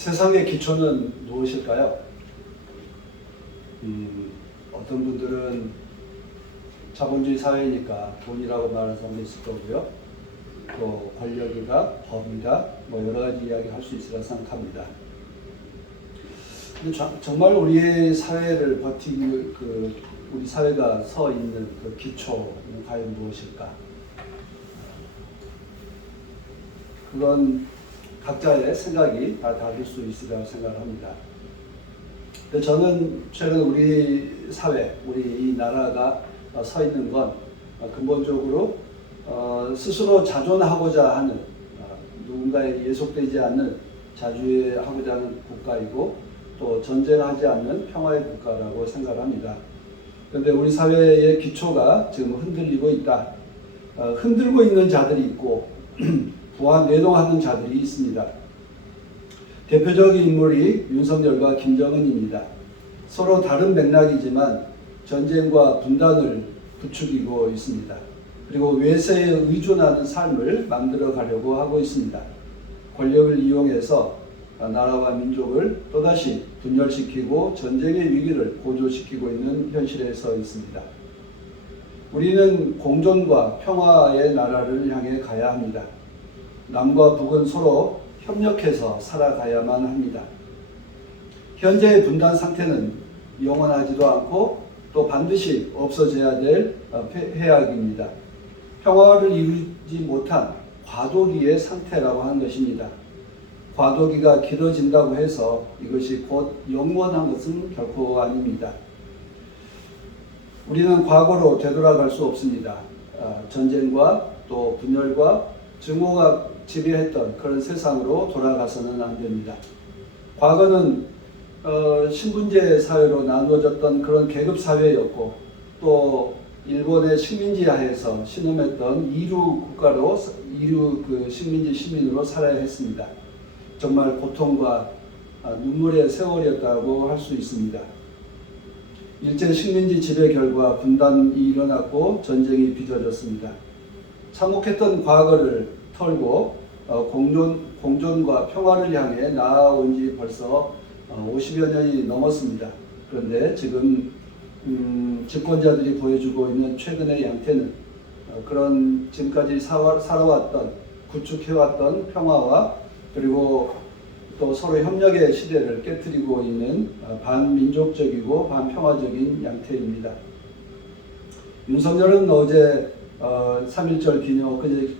세상의 기초는 무엇일까요? 어떤 분들은 자본주의 사회니까 돈이라고 말하는 사람도 있을 거고요. 또 권력이다, 법이다, 뭐 여러 가지 이야기 할 수 있으리라 생각합니다. 근데 정말 우리의 사회를 버티기, 우리 사회가 서 있는 그 기초는 과연 무엇일까? 그건 각자의 생각이 다 다를 수 있으리라고 생각합니다. 근데 저는 최근 우리 사회, 우리 이 나라가 서 있는 건 근본적으로 스스로 자존하고자 하는 누군가에 예속되지 않는 자주하고자 하는 국가이고 또 전쟁하지 않는 평화의 국가라고 생각합니다. 그런데 우리 사회의 기초가 지금 흔들리고 있다. 흔들고 있는 자들이 있고 부하 내동하는 자들이 있습니다. 대표적인 인물이 윤석열과 김정은입니다. 서로 다른 맥락이지만 전쟁과 분단을 부추기고 있습니다. 그리고 외세에 의존하는 삶을 만들어 가려고 하고 있습니다. 권력을 이용해서 나라와 민족을 또다시 분열시키고 전쟁의 위기를 고조시키고 있는 현실에 서 있습니다. 우리는 공존과 평화의 나라를 향해 가야 합니다. 남과 북은 서로 협력해서 살아가야만 합니다. 현재의 분단 상태는 영원하지도 않고 또 반드시 없어져야 될 해악입니다. 평화를 이루지 못한 과도기의 상태라고 하는 것입니다. 과도기가 길어진다고 해서 이것이 곧 영원한 것은 결코 아닙니다. 우리는 과거로 되돌아갈 수 없습니다. 전쟁과 또 분열과 증오가 지배했던 그런 세상으로 돌아가서는 안 됩니다. 과거는 신분제 사회로 나누어졌던 그런 계급 사회였고 또 일본의 식민지 하에서 신음했던 이류 국가로 이류 식민지 시민으로 살아야 했습니다. 정말 고통과 눈물의 세월이었다고 할 수 있습니다. 일제 식민지 지배 결과 분단이 일어났고 전쟁이 빚어졌습니다. 참혹했던 과거를 털고 공존과 평화를 향해 나아온 지 벌써 50여 년이 넘었습니다. 그런데 지금 집권자들이 보여주고 있는 최근의 양태는 그런 지금까지 살아왔던 구축해왔던 평화와 그리고 또 서로 협력의 시대를 깨뜨리고 있는 반민족적이고 반평화적인 양태입니다. 윤석열은 어제 3.1절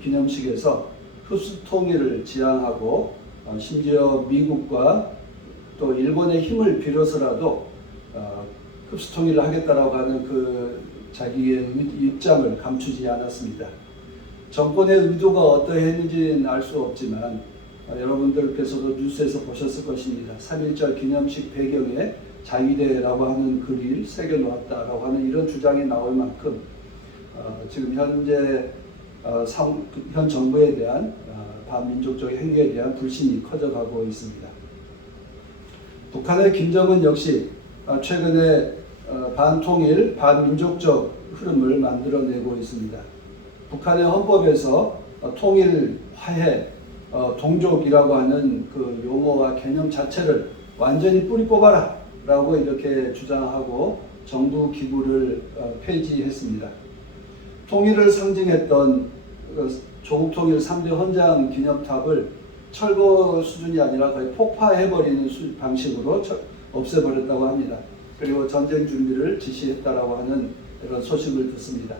기념식에서 흡수 통일을 지향하고 심지어 미국과 또 일본의 힘을 빌어서라도 흡수 통일을 하겠다라고 하는 그 자기의 입장을 감추지 않았습니다. 정권의 의도가 어떠했는지는 알 수 없지만 여러분들께서도 뉴스에서 보셨을 것입니다. 3.1절 기념식 배경에 자위대라고 하는 글을 새겨놓았다라고 하는 이런 주장이 나올 만큼 지금 현재 현 정부에 대한 반민족적 행위에 대한 불신이 커져가고 있습니다. 북한의 김정은 역시 최근에 반통일, 반민족적 흐름을 만들어내고 있습니다. 북한의 헌법에서 통일, 화해, 동족이라고 하는 그 용어와 개념 자체를 완전히 뿌리 뽑아라 라고 이렇게 주장하고 정부 기구를 폐지했습니다. 통일을 상징했던 조국 통일 3대 헌장 기념탑을 철거 수준이 아니라 거의 폭파해버리는 방식으로 없애버렸다고 합니다. 그리고 전쟁 준비를 지시했다라고 하는 이런 소식을 듣습니다.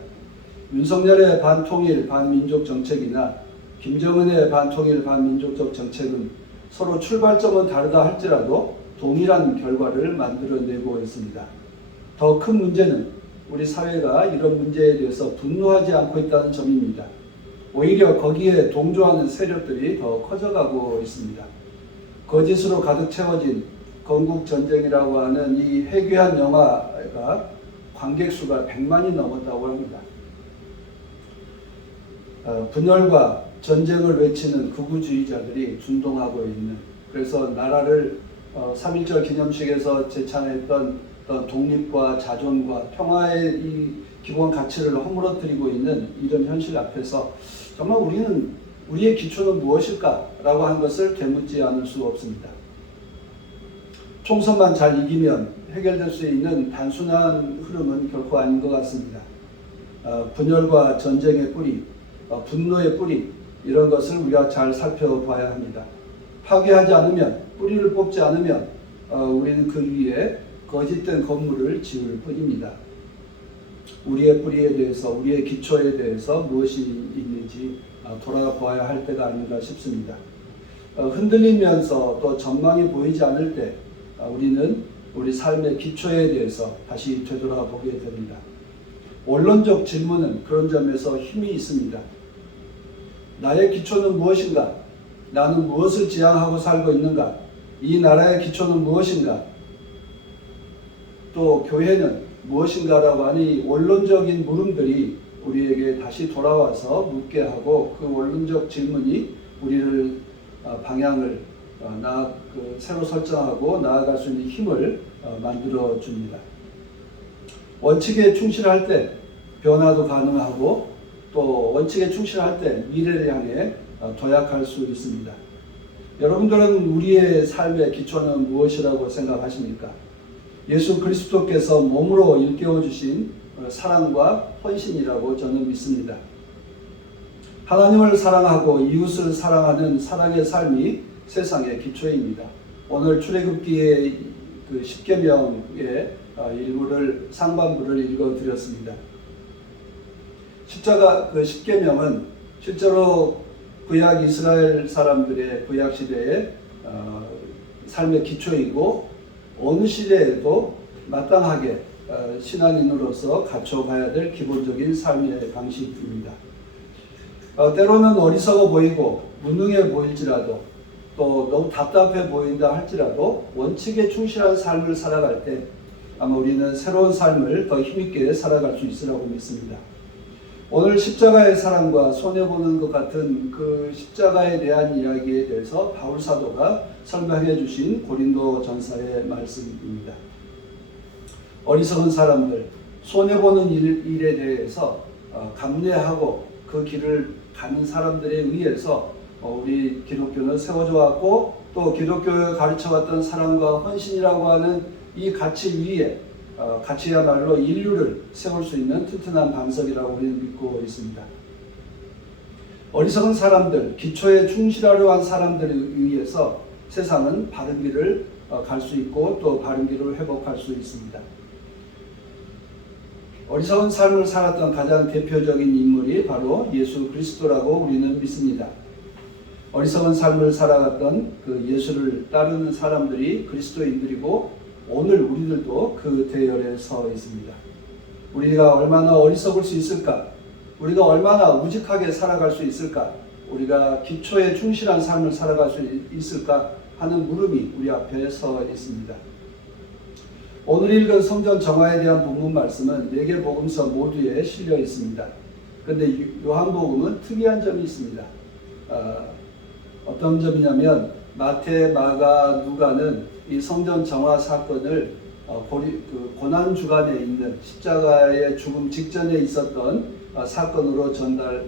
윤석열의 반통일, 반민족 정책이나 김정은의 반통일, 반민족적 정책은 서로 출발점은 다르다 할지라도 동일한 결과를 만들어내고 있습니다. 더 큰 문제는 우리 사회가 이런 문제에 대해서 분노하지 않고 있다는 점입니다. 오히려 거기에 동조하는 세력들이 더 커져가고 있습니다. 거짓으로 가득 채워진 건국전쟁이라고 하는 이 해괴한 영화가 관객 수가 100만이 넘었다고 합니다. 분열과 전쟁을 외치는 극우주의자들이 준동하고 있는, 그래서 나라를 3.1절 기념식에서 제창했던 독립과 자존과 평화의 이 기본 가치를 허물어뜨리고 있는 이런 현실 앞에서 정말 우리의 기초는 무엇일까라고 하는 것을 되묻지 않을 수 없습니다. 총선만 잘 이기면 해결될 수 있는 단순한 흐름은 결코 아닌 것 같습니다. 분열과 전쟁의 뿌리, 분노의 뿌리, 이런 것을 우리가 잘 살펴봐야 합니다. 파괴하지 않으면, 뿌리를 뽑지 않으면 우리는 그 위에 거짓된 건물을 지을 뿐입니다. 우리의 뿌리에 대해서, 우리의 기초에 대해서 무엇이 있는지 돌아보아야 할 때가 아닌가 싶습니다. 흔들리면서 또 전망이 보이지 않을 때 우리는 우리 삶의 기초에 대해서 다시 되돌아보게 됩니다. 원론적 질문은 그런 점에서 힘이 있습니다. 나의 기초는 무엇인가? 나는 무엇을 지향하고 살고 있는가? 이 나라의 기초는 무엇인가? 또 교회는 무엇인가라고 하니 원론적인 물음들이 우리에게 다시 돌아와서 묻게 하고 그 원론적 질문이 우리를 방향을 새로 설정하고 나아갈 수 있는 힘을 만들어 줍니다. 원칙에 충실할 때 변화도 가능하고 또 원칙에 충실할 때 미래를 향해 도약할 수 있습니다. 여러분들은 우리의 삶의 기초는 무엇이라고 생각하십니까? 예수 그리스도께서 몸으로 일깨워 주신 사랑과 헌신이라고 저는 믿습니다. 하나님을 사랑하고 이웃을 사랑하는 사랑의 삶이 세상의 기초입니다. 오늘 출애굽기의 그 10계명의 일부를 상반부를 읽어드렸습니다. 십자가 그 10계명은 실제로 구약 이스라엘 사람들의 구약 시대의 삶의 기초이고 어느 시대에도 마땅하게 신앙인으로서 갖춰가야 될 기본적인 삶의 방식입니다. 때로는 어리석어 보이고 무능해 보일지라도 또 너무 답답해 보인다 할지라도 원칙에 충실한 삶을 살아갈 때 아마 우리는 새로운 삶을 더 힘있게 살아갈 수 있으라고 믿습니다. 오늘 십자가의 사랑과 손해보는 것 같은 그 십자가에 대한 이야기에 대해서 바울 사도가 설명해 주신 고린도 전서의 말씀입니다. 어리석은 사람들, 손해보는 일에 대해서 감내하고 그 길을 가는 사람들에 의해서 우리 기독교는 세워져 왔고 또 기독교가 가르쳐왔던 사랑과 헌신이라고 하는 이 가치 위에 가치야말로 인류를 세울 수 있는 튼튼한 반석이라고 우리는 믿고 있습니다. 어리석은 사람들, 기초에 충실하려 한 사람들에 의해서 세상은 바른 길을 갈 수 있고 또 바른 길을 회복할 수 있습니다. 어리석은 삶을 살았던 가장 대표적인 인물이 바로 예수 그리스도라고 우리는 믿습니다. 어리석은 삶을 살아갔던 그 예수를 따르는 사람들이 그리스도인들이고 오늘 우리들도 그 대열에 서 있습니다. 우리가 얼마나 어리석을 수 있을까? 우리가 얼마나 우직하게 살아갈 수 있을까? 우리가 기초에 충실한 삶을 살아갈 수 있을까? 하는 물음이 우리 앞에 서 있습니다. 오늘 읽은 성전 정화에 대한 본문 말씀은 4개 복음서 모두에 실려 있습니다. 그런데 요한복음은 특이한 점이 있습니다. 어떤 점이냐면 마태, 마가, 누가는 이 성전 정화 사건을 고난 주간에 있는 십자가의 죽음 직전에 있었던 사건으로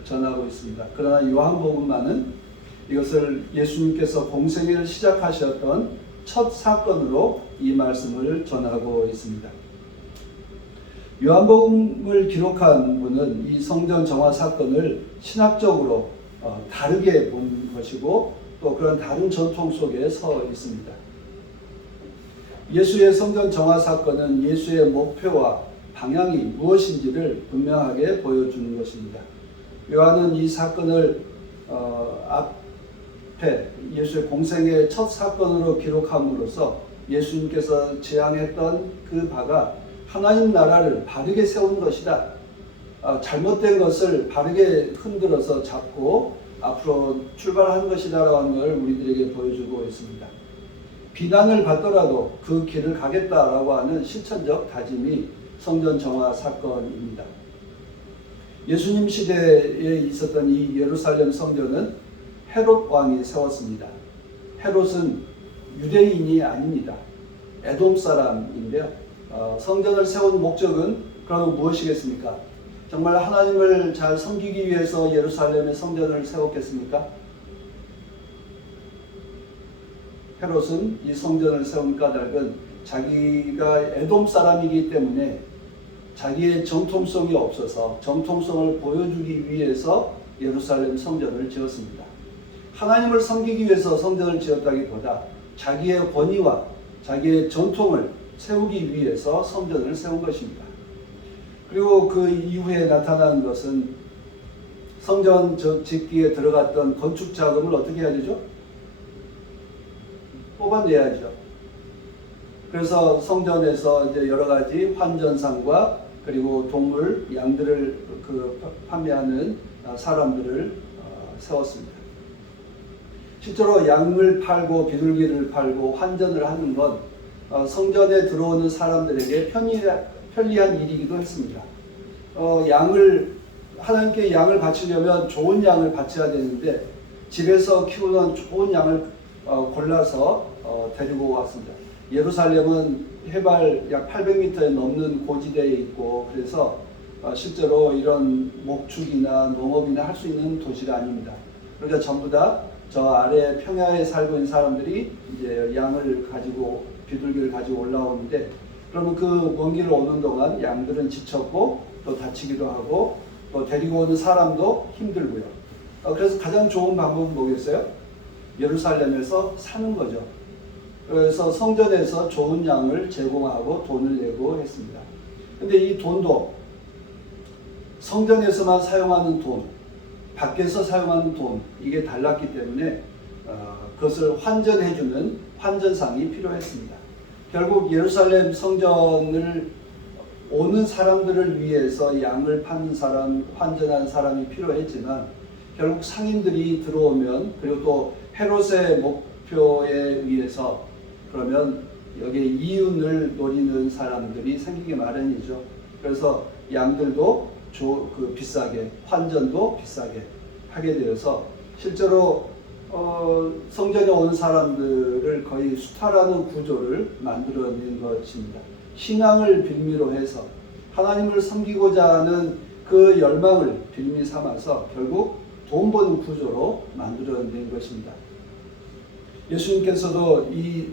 전하고 있습니다. 그러나 요한복음만은 이것을 예수님께서 공생애를 시작하셨던 첫 사건으로 이 말씀을 전하고 있습니다. 요한복음을 기록한 분은 이 성전 정화 사건을 신학적으로 다르게 본 것이고 또 그런 다른 전통 속에 서 있습니다. 예수의 성전 정화 사건은 예수의 목표와 방향이 무엇인지를 분명하게 보여주는 것입니다. 요한은 이 사건을 앞에 예수의 공생의 첫 사건으로 기록함으로써 예수님께서 지향했던 그 바가 하나님 나라를 바르게 세우는 것이다. 잘못된 것을 바르게 흔들어서 잡고 앞으로 출발하는 것이다라고 하는 걸 우리들에게 보여주고 있습니다. 비난을 받더라도 그 길을 가겠다라고 하는 실천적 다짐이 성전 정화 사건입니다. 예수님 시대에 있었던 이 예루살렘 성전은 헤롯 왕이 세웠습니다. 헤롯은 유대인이 아닙니다. 에돔 사람인데요. 성전을 세운 목적은 그럼 무엇이겠습니까? 정말 하나님을 잘 섬기기 위해서 예루살렘에 성전을 세웠겠습니까? 헤롯은 이 성전을 세운 까닭은 자기가 에돔 사람이기 때문에 자기의 정통성이 없어서 정통성을 보여주기 위해서 예루살렘 성전을 지었습니다. 하나님을 섬기기 위해서 성전을 지었다기보다 자기의 권위와 자기의 전통을 세우기 위해서 성전을 세운 것입니다. 그리고 그 이후에 나타난 것은 성전 짓기에 들어갔던 건축 자금을 어떻게 해야 되죠? 뽑아내야죠. 그래서 성전에서 이제 여러 가지 환전상과 그리고 동물, 양들을 판매하는 사람들을 세웠습니다. 실제로 양을 팔고 비둘기를 팔고 환전을 하는 건 성전에 들어오는 사람들에게 편리한 일이기도 했습니다. 하나님께 양을 바치려면 좋은 양을 바쳐야 되는데 집에서 키우는 좋은 양을 골라서 데리고 왔습니다. 예루살렘은 해발 약 800m에 넘는 고지대에 있고 그래서 실제로 이런 목축이나 농업이나 할 수 있는 도시가 아닙니다. 그러니까 전부 다 저 아래 평야에 살고 있는 사람들이 이제 양을 가지고 비둘기를 가지고 올라오는데 그러면 그 먼 길을 오는 동안 양들은 지쳤고 또 다치기도 하고 또 데리고 오는 사람도 힘들고요. 그래서 가장 좋은 방법은 뭐겠어요? 예루살렘에서 사는 거죠. 그래서 성전에서 좋은 양을 제공하고 돈을 내고 했습니다. 근데 이 돈도 성전에서만 사용하는 돈, 밖에서 사용하는 돈, 이게 달랐기 때문에 그것을 환전해주는 환전상이 필요했습니다. 결국 예루살렘 성전을 오는 사람들을 위해서 양을 파는 사람, 환전하는 사람이 필요했지만 결국 상인들이 들어오면 그리고 또 헤롯의 목표에 의해서 그러면 여기에 이윤을 노리는 사람들이 생기기 마련이죠. 그래서 양들도 비싸게, 환전도 비싸게 하게 되어서 실제로 성전에 오는 사람들을 거의 수탈하는 구조를 만들어낸 것입니다. 신앙을 빌미로 해서 하나님을 섬기고자 하는 그 열망을 빌미 삼아서 결국 돈 버는 구조로 만들어낸 것입니다. 예수님께서도 이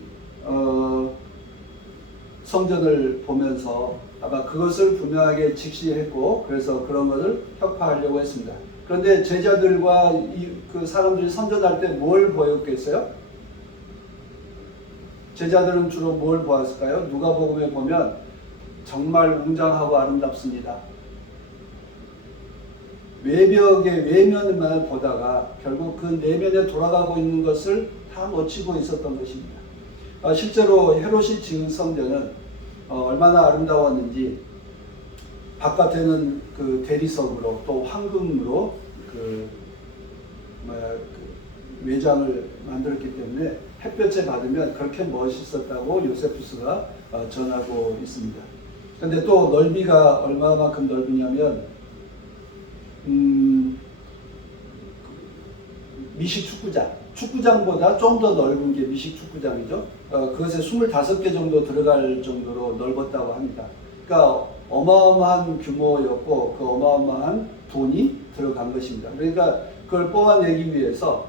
성전을 보면서 아마 그것을 분명하게 직시했고 그래서 그런 것을 혁파하려고 했습니다. 그런데 제자들과 그 사람들이 선전할 때 뭘 보였겠어요? 제자들은 주로 뭘 보았을까요? 누가복음에 보면 정말 웅장하고 아름답습니다. 외벽의 외면만 보다가 결국 그 내면에 돌아가고 있는 것을 다 놓치고 있었던 것입니다. 실제로 헤롯이 지은 성전은 얼마나 아름다웠는지 바깥에는 그 대리석으로 또 황금으로 외장을 만들었기 때문에 햇볕에 받으면 그렇게 멋있었다고 요세푸스가 전하고 있습니다. 그런데 또 넓이가 얼마만큼 넓으냐면 미식 축구장보다 좀 더 넓은 게 미식 축구장이죠. 그것에 25개 정도 들어갈 정도로 넓었다고 합니다. 그러니까 어마어마한 규모였고 그 어마어마한 돈이 들어간 것입니다. 그러니까 그걸 뽑아내기 위해서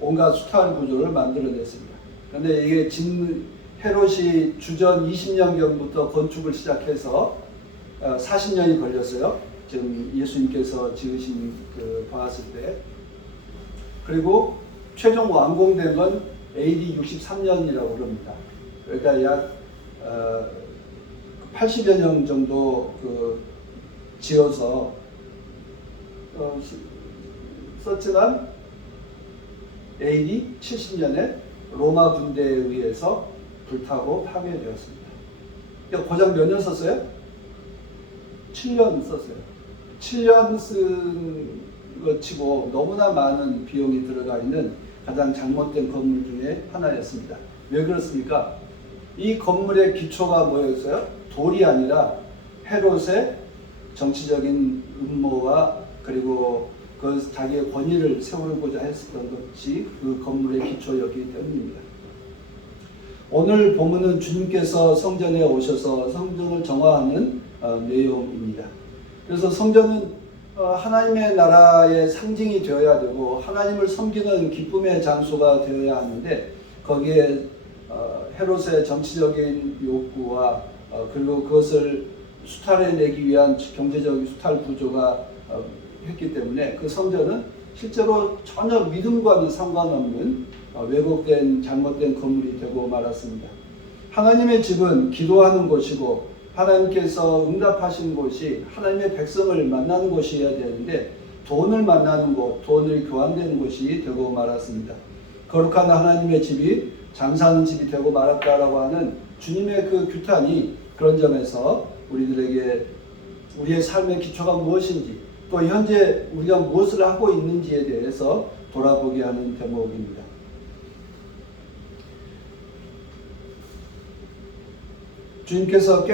온갖 수탈 구조를 만들어냈습니다. 그런데 이게 헤롯이 주전 20년경부터 건축을 시작해서 40년이 걸렸어요. 지금 예수님께서 지으신 봤을 때. 그리고 최종 완공된 건 AD 63년이라고 그럽니다. 그러니까 약 80여 년 정도 지어서 썼지만 AD 70년에 로마 군대에 의해서 불타고 파괴되었습니다. 그러니까 고작 몇 년 썼어요? 7년 썼어요. 7년 쓴 것 치고 너무나 많은 비용이 들어가 있는 가장 잘못된 건물 중에 하나였습니다. 왜 그렇습니까? 이 건물의 기초가 뭐였어요? 돌이 아니라 헤롯의 정치적인 음모와 그리고 자기의 권위를 세우고자 했었던 것이 그 건물의 기초였기 때문입니다. 오늘 본문은 주님께서 성전에 오셔서 성전을 정화하는 내용입니다. 그래서 성전은 하나님의 나라의 상징이 되어야 되고 하나님을 섬기는 기쁨의 장소가 되어야 하는데 거기에 헤롯의 정치적인 욕구와 그리고 그것을 수탈해내기 위한 경제적 수탈 구조가 했기 때문에 그 성전은 실제로 전혀 믿음과는 상관없는 왜곡된 잘못된 건물이 되고 말았습니다. 하나님의 집은 기도하는 곳이고 하나님께서 응답하신 곳이 하나님의 백성을 만나는 곳이어야 되는데 돈을 만나는 곳, 돈을 교환되는 곳이 되고 말았습니다. 거룩한 하나님의 집이 장사하는 집이 되고 말았다라고 하는 주님의 그 규탄이 그런 점에서 우리들에게 우리의 삶의 기초가 무엇인지 또 현재 우리가 무엇을 하고 있는지에 대해서 돌아보게 하는 대목입니다. 주님께서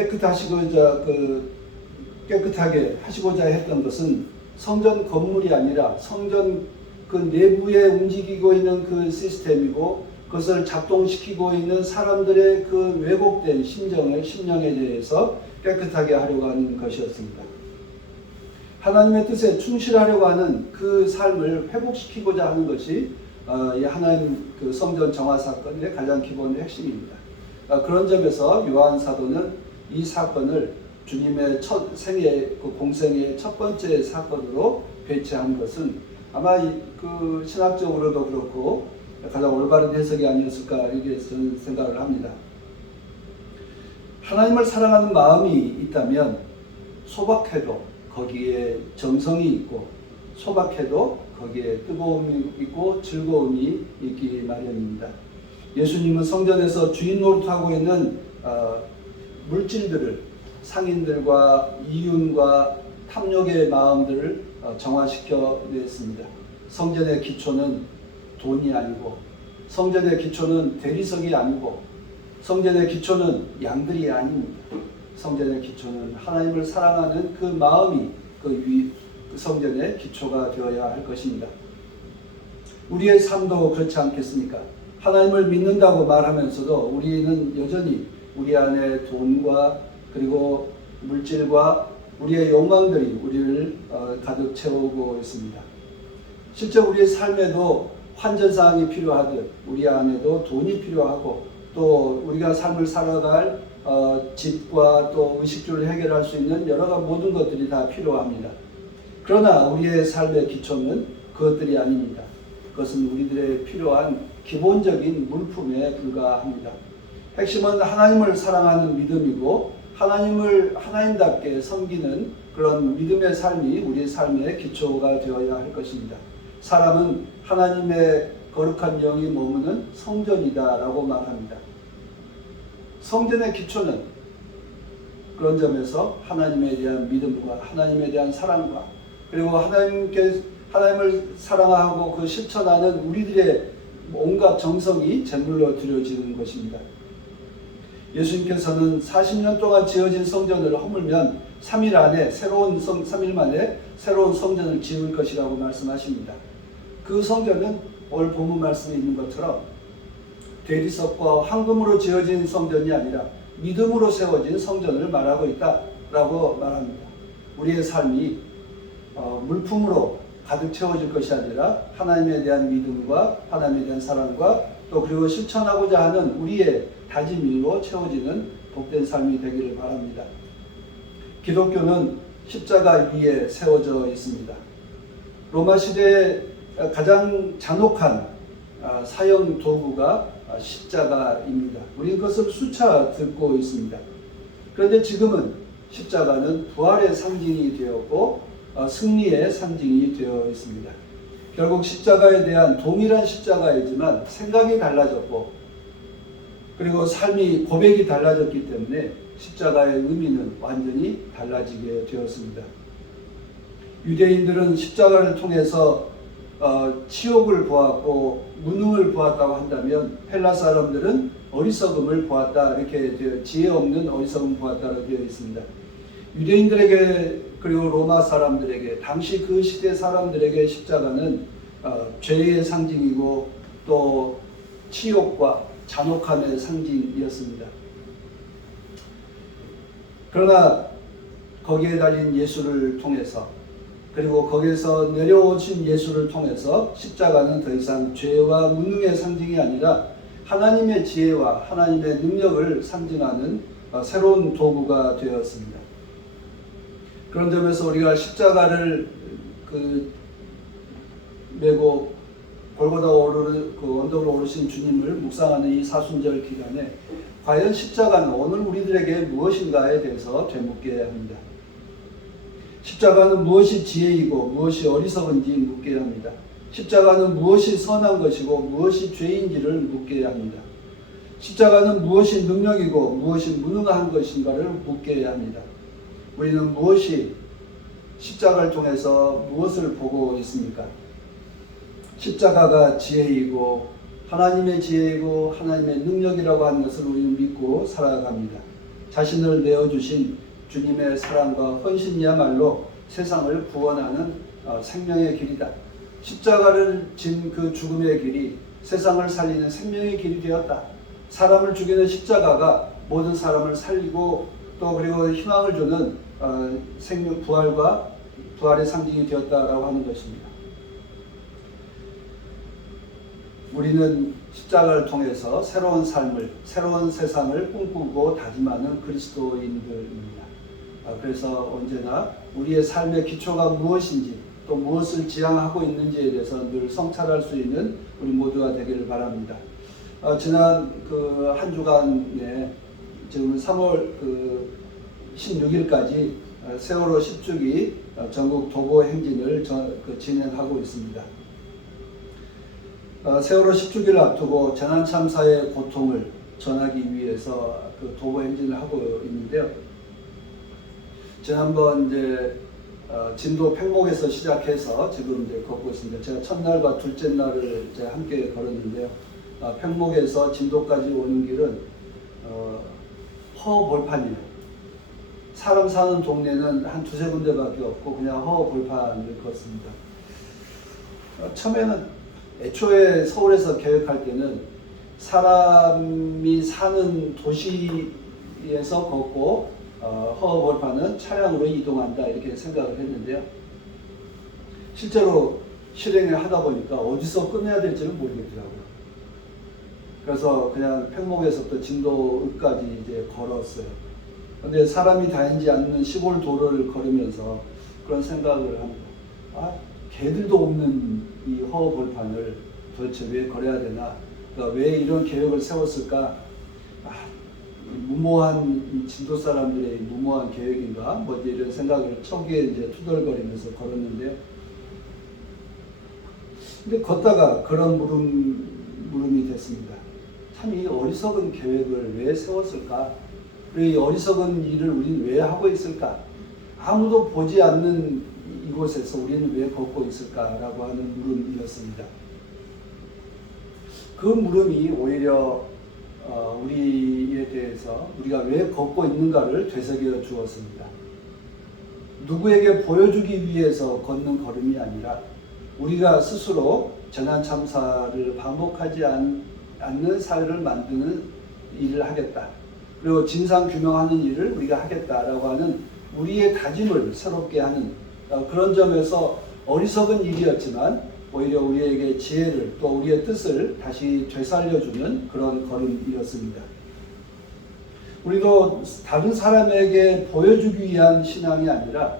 깨끗하게 하시고자 했던 것은 성전 건물이 아니라 성전 그 내부에 움직이고 있는 그 시스템이고 그것을 작동시키고 있는 사람들의 그 왜곡된 심령에 대해서 깨끗하게 하려고 하는 것이었습니다. 하나님의 뜻에 충실하려고 하는 그 삶을 회복시키고자 하는 것이 하나님 그 성전 정화 사건의 가장 기본 핵심입니다. 그런 점에서 요한 사도는 이 사건을 주님의 첫 생애 그 공생의 첫 번째 사건으로 배치한 것은 아마 그 신학적으로도 그렇고 가장 올바른 해석이 아니었을까 이렇게 저는 생각을 합니다. 하나님을 사랑하는 마음이 있다면 소박해도 거기에 정성이 있고 소박해도 거기에 뜨거움이 있고 즐거움이 있기 마련입니다. 예수님은 성전에서 주인 노릇하고 있는 물질들을 상인들과 이윤과 탐욕의 마음들을 정화시켜 냈습니다. 성전의 기초는 돈이 아니고 성전의 기초는 대리석이 아니고 성전의 기초는 양들이 아닙니다. 성전의 기초는 하나님을 사랑하는 그 마음이 그 성전의 기초가 되어야 할 것입니다. 우리의 삶도 그렇지 않겠습니까? 하나님을 믿는다고 말하면서도 우리는 여전히 우리 안에 돈과 그리고 물질과 우리의 욕망들이 우리를 가득 채우고 있습니다. 실제 우리의 삶에도 환전사항이 필요하듯 우리 안에도 돈이 필요하고 또 우리가 삶을 살아갈 집과 또 의식주를 해결할 수 있는 여러 모든 것들이 다 필요합니다. 그러나 우리의 삶의 기초는 그것들이 아닙니다. 그것은 우리들의 필요한 기본적인 물품에 불과합니다. 핵심은 하나님을 사랑하는 믿음이고 하나님을 하나님답게 섬기는 그런 믿음의 삶이 우리의 삶의 기초가 되어야 할 것입니다. 사람은 하나님의 거룩한 영이 머무는 성전이다라고 말합니다. 성전의 기초는 그런 점에서 하나님에 대한 믿음과 하나님에 대한 사랑과 그리고 하나님을 사랑하고 그 실천하는 우리들의 온갖 정성이 제물로 드려지는 것입니다. 예수님께서는 40년 동안 지어진 성전을 허물면 3일 만에 새로운 성전을 지을 것이라고 말씀하십니다. 그 성전은 오늘 본문 말씀에 있는 것처럼 대리석과 황금으로 지어진 성전이 아니라 믿음으로 세워진 성전을 말하고 있다라고 말합니다. 우리의 삶이 물품으로 가득 채워질 것이 아니라 하나님에 대한 믿음과 하나님에 대한 사랑과 또 그리고 실천하고자 하는 우리의 다짐으로 채워지는 복된 삶이 되기를 바랍니다. 기독교는 십자가 위에 세워져 있습니다. 로마 시대의 가장 잔혹한 사형 도구가 십자가입니다. 우리는 그것을 수차 듣고 있습니다. 그런데 지금은 십자가는 부활의 상징이 되었고 승리의 상징이 되어 있습니다. 결국 십자가에 대한 동일한 십자가이지만 생각이 달라졌고 그리고 삶이 고백이 달라졌기 때문에 십자가의 의미는 완전히 달라지게 되었습니다. 유대인들은 십자가를 통해서 치욕을 보았고 무능을 보았다고 한다면 헬라 사람들은 어리석음을 보았다 이렇게 지혜 없는 어리석음을 보았다고 되어 있습니다. 유대인들에게 그리고 로마 사람들에게 당시 그 시대 사람들에게 십자가는 죄의 상징이고 또 치욕과 잔혹함의 상징이었습니다. 그러나 거기에 달린 예수를 통해서 그리고 거기에서 내려오신 예수를 통해서 십자가는 더 이상 죄와 무능의 상징이 아니라 하나님의 지혜와 하나님의 능력을 상징하는 새로운 도구가 되었습니다. 그런 점에서 우리가 십자가를 메고 골고다 오르는 언덕을 오르신 주님을 묵상하는 이 사순절 기간에 과연 십자가는 오늘 우리들에게 무엇인가에 대해서 되묻게 합니다. 십자가는 무엇이 지혜이고 무엇이 어리석은지 묻게 합니다. 십자가는 무엇이 선한 것이고 무엇이 죄인지를 묻게 합니다. 십자가는 무엇이 능력이고 무엇이 무능한 것인가를 묻게 합니다. 우리는 무엇이 십자가를 통해서 무엇을 보고 있습니까? 십자가가 지혜이고 하나님의 지혜이고 하나님의 능력이라고 하는 것을 우리는 믿고 살아갑니다. 자신을 내어주신 주님의 사랑과 헌신이야말로 세상을 구원하는 생명의 길이다. 십자가를 진 그 죽음의 길이 세상을 살리는 생명의 길이 되었다. 사람을 죽이는 십자가가 모든 사람을 살리고 또 그리고 희망을 주는 생명 부활의 상징이 되었다라고 하는 것입니다. 우리는 십자가를 통해서 새로운 삶을, 새로운 세상을 꿈꾸고 다짐하는 그리스도인들입니다. 그래서 언제나 우리의 삶의 기초가 무엇인지 또 무엇을 지향하고 있는지에 대해서 늘 성찰할 수 있는 우리 모두가 되기를 바랍니다. 지난 한 주간에 지금 3월 16일까지 세월호 10주기 전국 도보 행진을 진행하고 있습니다. 세월호 10주기를 앞두고 재난 참사의 고통을 전하기 위해서 도보 행진을 하고 있는데요. 지난번 진도 팽목에서 시작해서 지금 걷고 있습니다. 제가 첫날과 둘째 날을 함께 걸었는데요. 팽목에서 진도까지 오는 길은 허벌판이에요. 사람 사는 동네는 한 두세 군데밖에 없고 그냥 허벌판을 걷습니다. 처음에는 애초에 서울에서 계획할 때는 사람이 사는 도시에서 걷고 허벌판은 차량으로 이동한다 이렇게 생각을 했는데요. 실제로 실행을 하다 보니까 어디서 끝내야 될지는 모르겠더라고요. 그래서 그냥 팽목에서부터 진도까지 걸었어요. 근데 사람이 다니지 않는 시골 도로를 걸으면서 그런 생각을 합니다. 개들도 없는 이 허벌판을 도대체 왜 걸어야 되나? 그러니까 왜 이런 계획을 세웠을까? 무모한 진도 사람들의 무모한 계획인가? 뭐 이런 생각을 초기에 투덜거리면서 걸었는데요. 근데 걷다가 그런 물음이 됐습니다. 참 이 어리석은 계획을 왜 세웠을까? 그리고 이 어리석은 일을 우리는 왜 하고 있을까? 아무도 보지 않는 이곳에서 우리는 왜 걷고 있을까라고 하는 물음이었습니다. 그 물음이 오히려 우리에 대해서 우리가 왜 걷고 있는가를 되새겨 주었습니다. 누구에게 보여주기 위해서 걷는 걸음이 아니라 우리가 스스로 재난 참사를 반복하지 않는 사회를 만드는 일을 하겠다. 그리고 진상 규명하는 일을 우리가 하겠다라고 하는 우리의 다짐을 새롭게 하는 그런 점에서 어리석은 일이었지만 오히려 우리에게 지혜를 또 우리의 뜻을 다시 되살려주는 그런 걸음이었습니다. 우리도 다른 사람에게 보여주기 위한 신앙이 아니라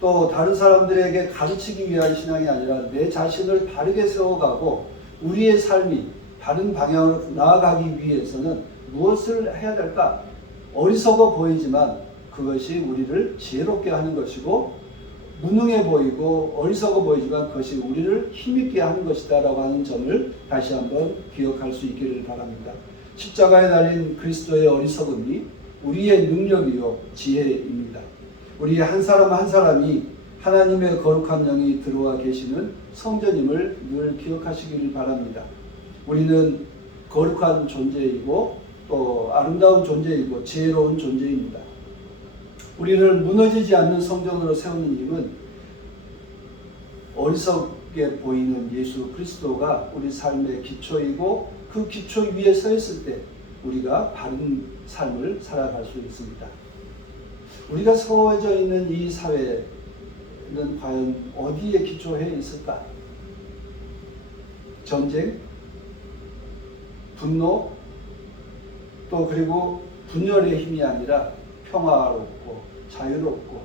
또 다른 사람들에게 가르치기 위한 신앙이 아니라 내 자신을 바르게 세워가고 우리의 삶이 바른 방향으로 나아가기 위해서는 무엇을 해야 될까? 어리석어 보이지만 그것이 우리를 지혜롭게 하는 것이고 무능해 보이고 어리석어 보이지만 그것이 우리를 힘있게 하는 것이다 라고 하는 점을 다시 한번 기억할 수 있기를 바랍니다. 십자가에 달린 그리스도의 어리석음이 우리의 능력이요 지혜입니다. 우리 한 사람 한 사람이 하나님의 거룩한 영이 들어와 계시는 성전임을 늘 기억하시기를 바랍니다. 우리는 거룩한 존재이고 또 아름다운 존재이고 지혜로운 존재입니다. 우리를 무너지지 않는 성전으로 세우는 힘은 어리석게 보이는 예수 그리스도가 우리 삶의 기초이고 그 기초 위에 서 있을 때 우리가 바른 삶을 살아갈 수 있습니다. 우리가 서워져 있는 이 사회에 교회는 과연 어디에 기초해 있을까? 전쟁, 분노, 또 그리고 분열의 힘이 아니라 평화롭고 자유롭고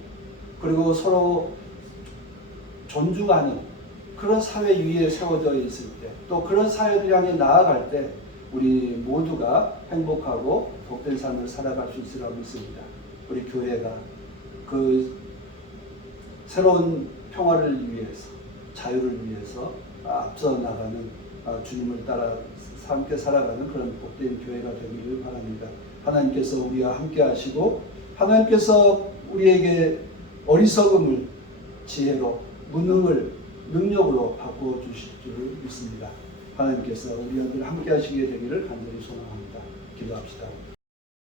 그리고 서로 존중하는 그런 사회 위에 세워져 있을 때, 또 그런 사회를 향해 나아갈 때 우리 모두가 행복하고 복된 삶을 살아갈 수 있으리라 믿습니다. 우리 교회가 그 새로운 평화를 위해서, 자유를 위해서 앞서 나가는 주님을 따라 함께 살아가는 그런 복된 교회가 되기를 바랍니다. 하나님께서 우리와 함께 하시고 하나님께서 우리에게 어리석음을 지혜로, 무능을 능력으로 바꾸어 주실 줄 믿습니다. 하나님께서 우리와 늘 함께 하시게 되기를 간절히 소망합니다. 기도합시다.